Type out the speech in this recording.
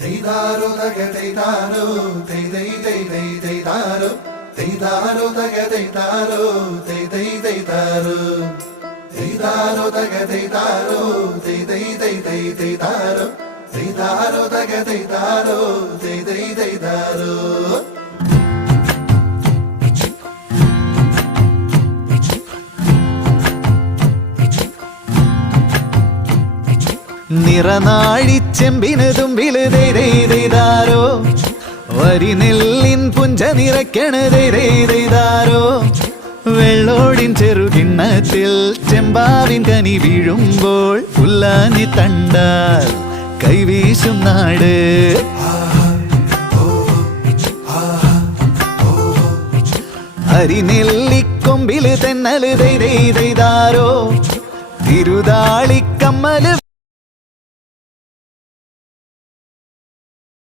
Teidaro taga teidaro, teidei teidei teidaro, teidaro taga teidaro, teidei teidaro, teidaro taga teidaro, teidei teidei teidaro, teidaro taga teidaro, teidei teidaro. നിറനാഴിച്ചെമ്പിന് തുമ്പില് ദൈതാരോ വരിനെല്ലിൻ പുഞ്ച നിറയ്ക്കണ് ദൈതാരോ വെള്ളോടിൻ ചെറുകിണ്ണത്തിൽ ചെമ്പാവിൻ കനി വീഴുമ്പോൾ പുല്ലാഞ്ഞി തണ്ടാൽ കൈവീശും നാട് അരിനെല്ലിക്കൊമ്പില് തെന്നല് ദൈതാരോ തിരുതാളിക്കമ്മല്